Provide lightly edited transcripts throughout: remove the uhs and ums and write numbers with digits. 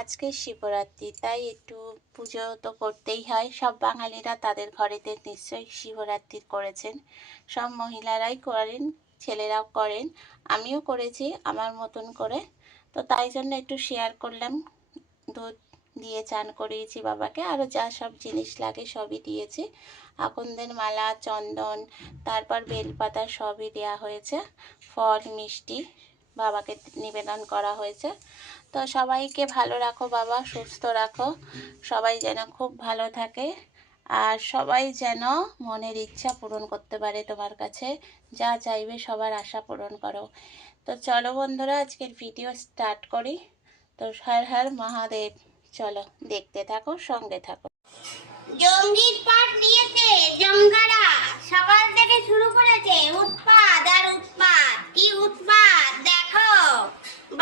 আজকে শিবরাত্রি, তাই একটু পুজো তো করতেই হয়। সব বাঙালিরা তাদের ঘরেতে নিশ্চয়ই শিবরাত্রি করেছেন। সব মহিলারাই করেন, ছেলেরাও করেন, আমিও করেছি আমার মতন করে। তো তাই জন্য একটু শেয়ার করলাম। দুধ দিয়ে চান করিয়েছি বাবাকে, আরও যা সব জিনিস লাগে সবই দিয়েছি। আকন্দের মালা, চন্দন, তারপর বেলপাতা সবই দেওয়া হয়েছে। ফল মিষ্টি বাবাকে নিবেদন করা হয়েছে। তো সবাইকে ভালো রাখো বাবা, সুস্থ রাখো, সবাই যেন খুব ভালো থাকে, আর সবাই যেন মনের ইচ্ছা পূরণ করতে পারে। তোমার কাছে যা চাইবে সবার আশা পূরণ করো। তো চলো বন্ধুরা, আজকের ভিডিও স্টার্ট করি। তো হর হর মহাদেব, চলো দেখতে থাকো, সঙ্গে থাকো। জঙ্গির পাট নিয়েছে জঙ্গারা, সকাল থেকে শুরু করেছে উৎপাত আর উৎপাত। কি উৎপাত দেখো,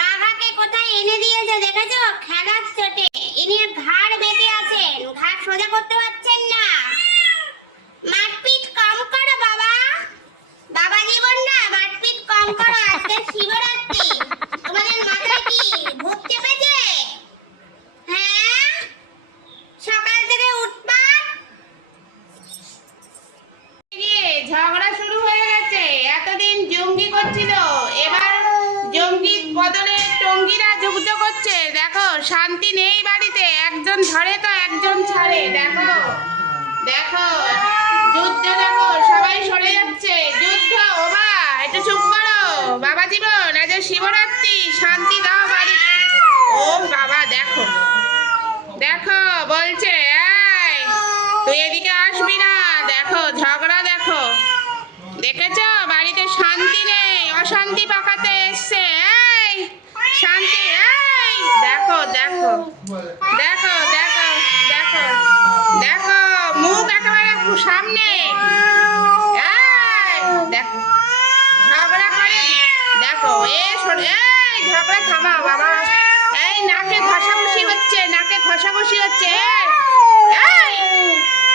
বাবাকে কোথায় এনে দিয়েছে দেখেছো? খেলার চোটে ইনি ঘাড় বেঁধে আছেন, ঘাড় সোজা করতে পারছেন না। মারপিট কম করো বাবা, বাবা জীবন না, মারপিট কম করো। আজকে শিবরাত্রি, তোমাদের মাথায় কি ভূত চেপেছে? হ্যাঁ, সকাল থেকে উৎপাত, ঝগড়া শুরু হয়ে গেছে। এতদিন জঙ্গি করছিল, এবার জঙ্গির বদলে টঙ্গিরা যুদ্ধ করছে। দেখো শান্তি নেই বাড়িতে, একজন ধরে তো একজন ছাড়ে। দেখো দেখো যুদ্ধ, দেখো সবাই সরে যাচ্ছে। যুদ্ধ। ও মা একটু চুপ করো, বাবা জীবন আজ শিবরাত্রি, শান্তি দাও বাড়ি। ও বাবা দেখো দেখো বলছে, এই তুই এদিকে আসবি না। দেখো ঝগড়া, দেখো দেখেছো বাড়িতে শান্তি নেই, অশান্তি পাকাতে এসছে। এই শান্তি, এই দেখো দেখো দেখো দেখো দেখো দেখো মুখ একেবারে সামনে। এই দেখো ঝগড়া করে, দেখো এ এই ঝগড়া থামাও বাবা। এই নাকে ঘষাঘষি হচ্ছে, নাকে ঘষাঘষি হচ্ছে। এই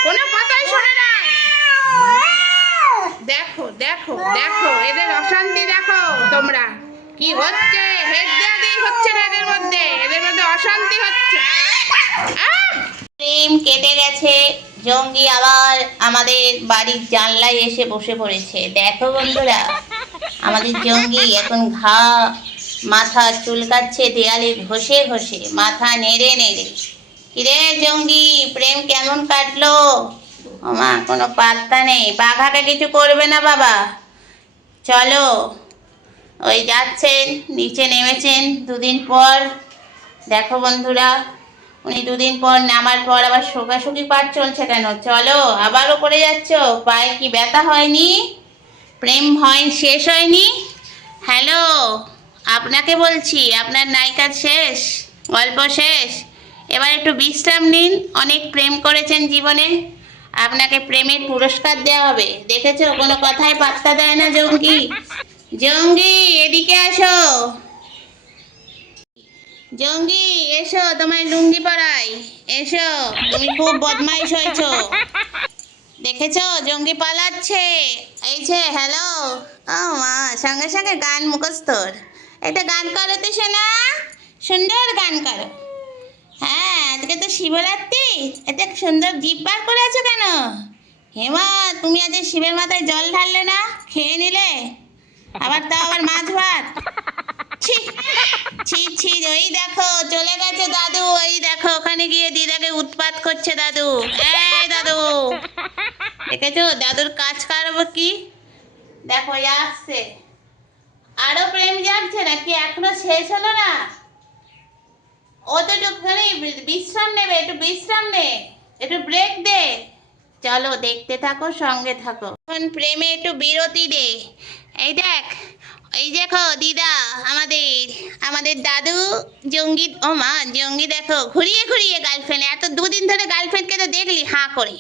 কোনো কথাই শোনে না। দেখো দেখো দেখো এদের অশান্তি, দেখো তোমরা কি হচ্ছে। হেড দেয়া দিয়ে হচ্ছে না এদের মধ্যে, এদের মধ্যে অশান্তি হচ্ছে। প্রেম কেটে গেছে, জঙ্গি আবার আমাদের বাড়ির জানলায় এসে বসে পড়েছে। দেখো বন্ধুরা, আমাদের জঙ্গি এখন মাথা চুলকাচ্ছে দেয়ালে ঘষে ঘষে, মাথা নেড়ে নেড়ে। কিরে জঙ্গি, প্রেম কেমন কাটলো? মা কোনো পাত্তা নেই। বাঘাকে কিছু করবে না বাবা, চলো। ওই যাচ্ছেন, নিচে নেমেছেন দুদিন পর। দেখো বন্ধুরা, উনি দুদিন পর নামার পর আবার শোকাশুকি পাঠ চলছে কেন? চলো, আবারও করে যাচ্ছ। পায়ে কি ব্যথা হয়নি? প্রেম হয় শেষ হয়নি? হ্যালো, আপনাকে বলছি, আপনার নায়িকা শেষ, গল্প শেষ, এবার একটু বিশ্রাম নিন। অনেক প্রেম করেছেন জীবনে, আপনাকে প্রেমের পুরস্কার দেওয়া হবে। দেখেছো কোনো কথায় পাত্তা দেয় না জঙ্গি। জঙ্গি এদিকে আসো, জঙ্গি এসো, তোমায় লুঙ্গি পরাই, এসো। তুমি খুব বদমাইশ হয়েছো, দেখেছো জঙ্গি পালাচ্ছে। এই যে হ্যালো, ও মা, সঙ্গে সঙ্গে গান মুখস্থর। একটা গান করো তো শোনা, সুন্দর গান করো। হ্যাঁ, আজকে তো শিবরাত্রি, এত সুন্দর জিভ বার করে আছো কেন? হেমা, তুমি আজ শিবের মাথায় জল ঢাললে না, খেয়ে নিলে, আবার তাও আবার মাছ ভাত। ছি ছি ছি, ওই দেখো চলে গেছে দাদু, ওই দেখো ওখানে গিয়ে দিদাকে উৎপাত করছে দাদু। এই দাদু, দেখেছো দাদুর কাজ কারব কি? দেখো ওই আসছে। আরো প্রেম জাগছে নাকি, এখনো শেষ হলো না? ও তো একটুখানি বিশ্রাম নেবে, একটু বিশ্রাম নে, একটু ব্রেক দে। চলো দেখতে থাকো, সঙ্গে থাকো। এখন প্রেমে একটু বিরতি দে। এই দেখ, এই দেখো দিদা, আমাদের আমাদের দাদু জঙ্গি। ও মা, জঙ্গি দেখো ঘুরিয়ে ঘুরিয়ে গার্লফ্রেন্ড, এত দুদিন ধরে গার্লফ্রেন্ডকে তো দেখলি হাঁ করে,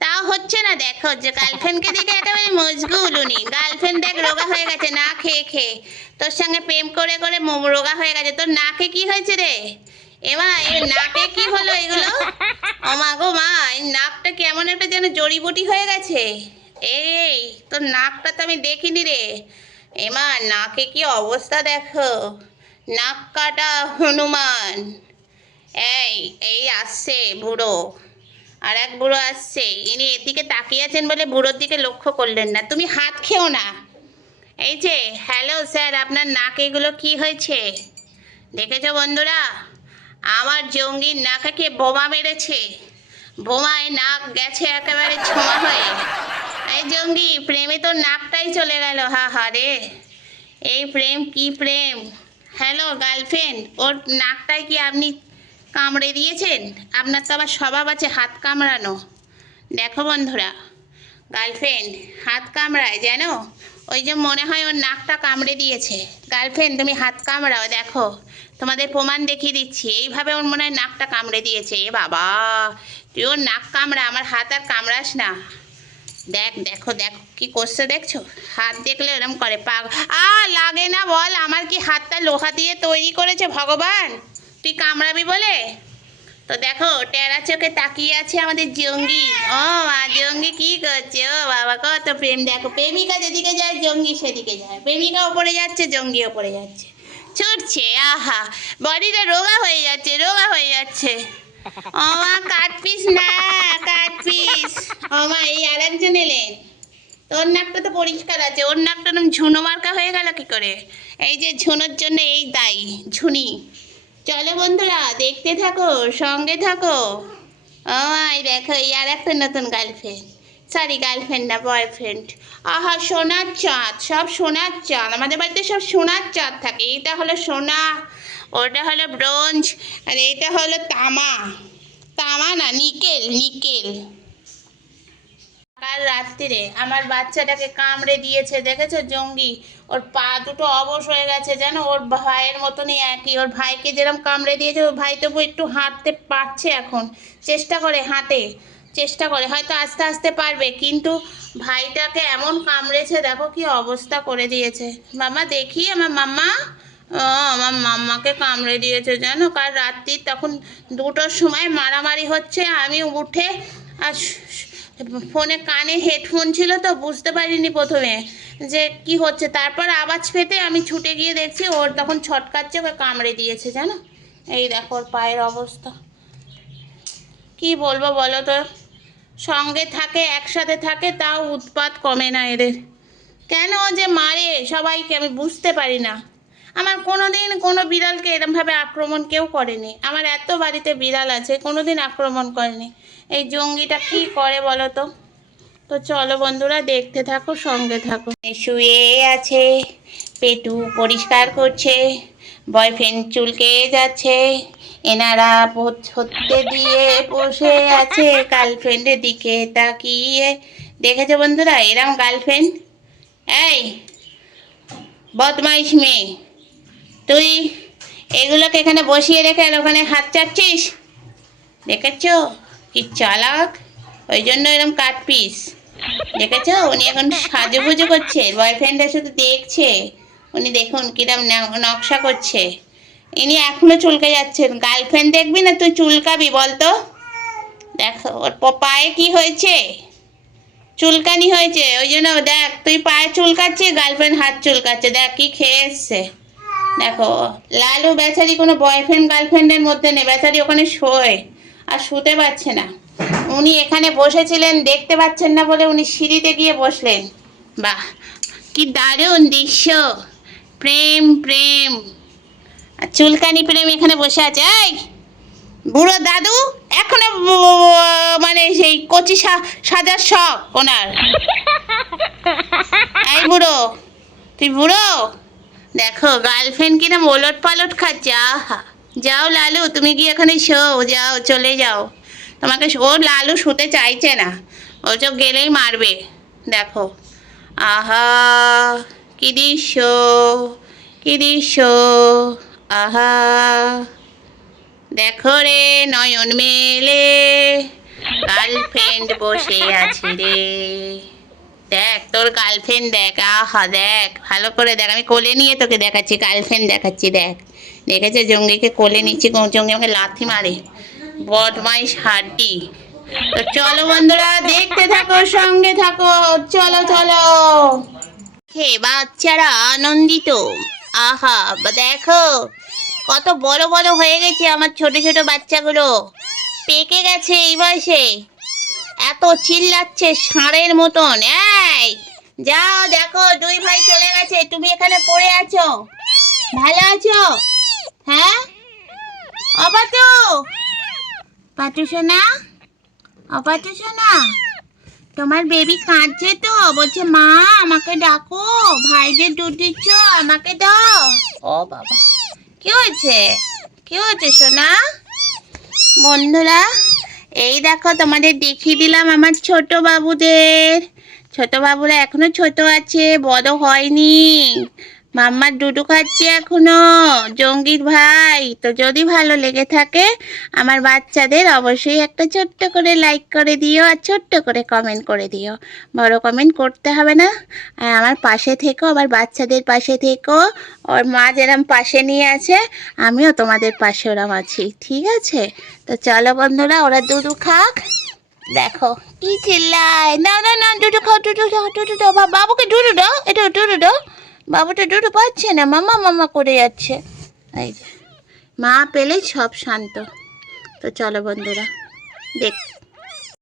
তাও হচ্ছে না। দেখো যে গার্লফ্রেন্ডকে দেখে একেবারে মজগুল উনি। গার্লফ্রেন্ড দেখ রোগা হয়ে গেছে না খেয়ে খেয়ে, তোর সঙ্গে প্রেম করে করে রোগা হয়ে গেছে। তোর নাকে কি হয়েছে রে? এমা, এই নাকে কি হলো এগুলো? ও মা গো মা, এই নাকটা কেমন একটা যেন জড়িবুটি হয়ে গেছে। এই তোর নাকটা তো আমি দেখিনি রে। এমা, নাকে কি অবস্থা দেখো, নাক কাটা হনুমান। এই এই আসছে বুড়ো, আর এক বুড়ো আসছে, ইনি এদিকে তাকিয়ে আছেন বলে বুড়োর দিকে লক্ষ্য করলেন না। তুমি হাত খেও না। এই যে হ্যালো স্যার, আপনার নাক এগুলো কি হয়েছে? দেখেছো বন্ধুরা, আমার জঙ্গির নাকে কে বোমা মেরেছে, বোমায় নাক গেছে একেবারে ছোঁয়া হয়ে। এই জঙ্গি, প্রেমে তোর নাকটাই চলে গেল, হা হা রে। এই প্রেম কি প্রেম! হ্যালো গার্লফ্রেন্ড, ওর নাকটায় কি আপনি কামড়ে দিয়েছেন? আপনার তো আবার স্বভাব আছে হাত কামড়ানো। দেখো বন্ধুরা, গার্লফ্রেন্ড হাত কামড়ায় জানো, ওই যে মনে হয় ওর নাকটা কামড়ে দিয়েছে। গার্লফ্রেন্ড তুমি হাত কামড়াও, দেখো তোমাদের প্রমাণ দেখিয়ে দিচ্ছি। এইভাবে ওর মনে হয় নাকটা কামড়ে দিয়েছে। এ বাবা, তুই ওর নাক কামড়া, আমার হাত আর কামড়াস না। দেখ দেখো দেখো কি করছে, দেখছো? হাত দেখলে এরম করে পাগ। লাগে না বল, আমার কি হাতটা লোহা দিয়ে তৈরি করেছে ভগবান তুই কামড়াবি বলে? তো দেখো টেরা চোখে তাকিয়ে আছে আমাদের জঙ্গি। ও মা, জঙ্গি কি করছে? ও বাবা, কত প্রেম! দেখো প্রেমিকা যেদিকে যায় জঙ্গি সেদিকে যায়, প্রেমিকা ওপরে যাচ্ছে জঙ্গি ওপরে যাচ্ছে, ছুটছে। আহা, বডিটা রোগা হয়ে যাচ্ছে, রোগা হয়ে যাচ্ছে। ও মা, কাট পিস না, কাট পিস। ও মা, এই আরেকজন এলেন। তোর নাকটা তো পরিষ্কার আছে, ওর নাকটা ঝুনো মার্কা হয়ে গেল কি করে? এই যে ঝুনোর জন্য এই দায়ী ঝুনি। চলো বন্ধুরা, দেখতে থাকো, সঙ্গে থাকো। ও এই দেখো, এই আর একটা নতুন গার্লফ্রেন্ড, সরি গার্লফ্রেন্ড না, বয়ফ্রেন্ড। আহা, সোনার চাঁদ, সব সোনার চাঁদ, আমাদের বাড়িতে সব সোনার চাঁদ থাকে। এটা হলো সোনা, ওটা হলো ব্রোঞ্জ, আর এটা হলো তামা। তামা না, নিকেল, নিকেল। কাল রাত্রিরে আমার বাচ্চাটাকে কামড়ে দিয়েছে, দেখেছো জঙ্গি? ওর পা দুটো অবশ হয়ে গেছে জানো, ওর ভাইয়ের মতনই একই। ওর ভাইকে যেরকম কামড়ে দিয়েছে, ওর ভাই তবু একটু হাঁটতে পারছে এখন, চেষ্টা করে হাঁটে, চেষ্টা করে, হয়তো আস্তে আস্তে পারবে, কিন্তু ভাইটাকে এমন কামড়েছে, দেখো কি অবস্থা করে দিয়েছে। মামা দেখি, আমার মাম্মা, ও আমার মাম্মাকে কামড়ে দিয়েছে জানো। কাল রাত্রি তখন 2টোর সময় মারামারি হচ্ছে, আমি উঠে আর ফোনে কানে হেডফোন ছিল তো বুঝতে পারিনি প্রথমে যে কি হচ্ছে, তারপর আওয়াজ পেতে আমি ছুটে গিয়ে দেখছি ওর তখন ছটকাচ্ছে, ওকে কামড়ে দিয়েছে জানো। এই দেখো ওর পায়ের অবস্থা, কি বলবো বলো তো? সঙ্গে থাকে, একসাথে থাকে, তাও উৎপাত কমে না এদের। কেন যে মারে সবাইকে আমি বুঝতে পারি না। আমার কোনো দিন কোনো বিড়ালকে এরমভাবে আক্রমণ কেউ করেনি, আমার এত বাড়িতে বিড়াল আছে, কোনো দিন আক্রমণ করেনি। এই জঙ্গিটা কি করে বলো তো? তো চলো বন্ধুরা, দেখতে থাকো, সঙ্গে থাকো। শুয়ে আছে, পেটু পরিষ্কার করছে, বয়ফ্রেন্ড চুলকে যাচ্ছে, এনারা হতে দিয়ে বসে আছে গার্লফ্রেন্ডের দিকে তাকিয়ে। দেখেছো বন্ধুরা এরম গার্লফ্রেন্ড? এই বদমাইশ মেয়ে, তুই এগুলোকে এখানে বসিয়ে রেখে আর ওখানে হাত চাচ্ছিস, দেখেছো কি চালাক? ওই জন্য এরকম কাট পিস। দেখেছো উনি এখন সাজুগুজু করছে, বয়ফ্রেন্ডের শুধু দেখছে, উনি দেখুন কিরম নকশা করছে। ইনি এখনো চুলকে যাচ্ছেন। গার্লফ্রেন্ড দেখবি না তুই চুলকাবি বলতো? দেখো ওর পায়ে কি হয়েছে, চুলকানি হয়েছে, ওই জন্য দেখ তুই পায়ে চুলকাচ্ছিস, গার্লফ্রেন্ড হাত চুলকাচ্ছে, দেখ কি খেয়ে এসছে। দেখো লালু বেচারি কোনো বয়ফ্রেন্ড গার্লফ্রেন্ডের মধ্যে নেই, বেচারি ওখানে শোয় আর শুতে পারছে না। উনি এখানে বসেছিলেন, দেখতে পাচ্ছেন না বলে উনি সিঁড়িতে গিয়ে বসলেন। বাহ, কি দারুণ দৃশ্য! প্রেম প্রেম আর চুলকানি প্রেম এখানে বসে আছে। এই বুড়ো দাদু এখনো মানে সেই কচি সাজার শখ ওনার। এই বুড়ো, তুই বুড়ো, দেখো গার্লফ্রেন্ড কিনা ওলট পালট খাচ্ছে। আহা, যাও লালু, তুমি কি এখানে শো, যাও চলে যাও। তোমাকে ও লালু শুতে চাইছে না, ও তো গেলেই মারবে। দেখো আহা, কি দৃশ্য, কি দৃশ্য! আহা, দেখো রে নয়ন মেলে গার্লফ্রেন্ড বসে আছে রে। দেখ তোর গার্লফ্রেন্ড দেখ, আহা দেখ ভালো করে দেখ, আমি কোলে নিয়ে তোকে দেখাচ্ছি, গার্লফ্রেন্ড দেখাচ্ছি, দেখ। দেখেছে জঙ্গিকে কোলে নিচ্ছি, জঙ্গি আমাকে লাথি মারে, বদমাইশ হাড্ডি। তো চলো বন্ধুরা, দেখতে থাকো, সঙ্গে থাকো, চলো চলো। হে বাচ্চারা আনন্দিত, আহা দেখো কত বড় বড় হয়ে গেছে আমার ছোট ছোট বাচ্চাগুলো, পেকে গেছে এই বয়সে, এত চিল্লাচ্ছে ষাঁড়ের মতন। এই যাও দেখো, দুই ভাই চলে গেছে, তুমি এখানে পড়ে আছো। ভালো আছো? হ্যাঁ অপাতু, পাটু সোনা, অপাতু সোনা, তোমার বেবি কাঁদছে তো, বলছে মা আমাকে ডাকো, ভাইদের দুধ দিচ্ছ আমাকে দাও। ও বাবা, কি হয়েছে, কি হয়েছে সোনা? বন্ধুরা, এই দেখো তোমাদের দেখিয়ে দিলাম আমার ছোট বাবুদের। ছোট বাবুরা এখনো ছোট আছে, বড় হয়নি। মাম্মার দুধু খাচ্ছে এখনো, জঙ্গির ভাই। তো যদি ভালো লেগে থাকে আমার বাচ্চাদের, অবশ্যই একটা ছোট্ট করে লাইক করে দিও আর ছোট্ট করে কমেন্ট করে দিও। বড় কমেন্ট করতে হবে না। আর আমার পাশে থেকো, আমার বাচ্চাদের পাশে থেকো। ওর মা যেরম পাশে নিয়ে আছে, আমিও তোমাদের পাশে ওরম আছি, ঠিক আছে? তো চলো বন্ধুরা, ওরা দুধু খাক। দেখো কি চিল্লায়, না না না, দুধু খাও, দুধু দাও, দুধু দাও, বাবুকে দুধু দাও, এটা দুধু দাও। বাবুটা দুধু পাচ্ছে না, মামা মামা করে যাচ্ছে। এই যে মা পেলে সব শান্ত। তো চলো বন্ধুরা, দেখ